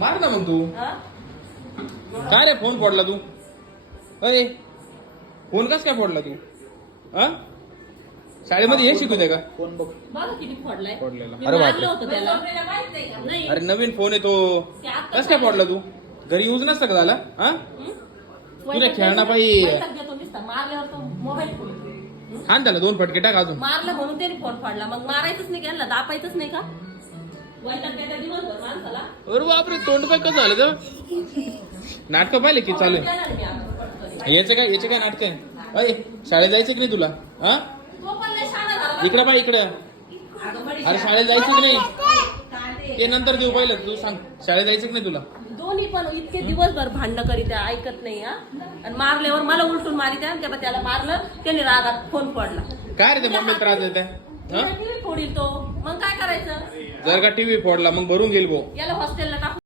मार ना मग तू. काय रे फोन फोडला तू? अरे फोन कस काय फोडला तू? हा शाळेमध्ये हे शिकवते का? फोन बघ किती फोडलाय. फोडलेला. अरे बापरे. अरे नवीन फोन आहे तो. कस काय फोडला तू? घरी यूज नसतं का झाला? हा तुला खेळणं पाहिजे. हा त्याला 2 फटके टाक अजून. मारलं म्हणून त्याने फोन फाडला. मग मारायचंच नाही का? दापायचंच नाही का? अरे बापरे तोंड काय कसं झालं ग? नाटक पाहिले की चालू आहे. याचे काय नाटक आहे? अरे शाळेत जायचं की नाही तुला? हा इकडं पाय इकडं. अरे शाळेत जायचं की नाही ते नंतर देऊ. पाहिलं तू सांग शाळेत जायचं की नाही तुला? दोन्ही पण इतके दिवसभर भांडणं करीत ऐकत नाही. हा आणि मारल्यावर मला उलटून मारित तेव्हा त्याला मारलं. त्याने रागात फोन पडला. काय रे ते मम्मीला त्रास देते? टीव्ही फोडील तो. मग काय करायचं? जर का टीव्ही फोडला मग भरून गेल भाऊ. याला हॉस्टेलला टाकून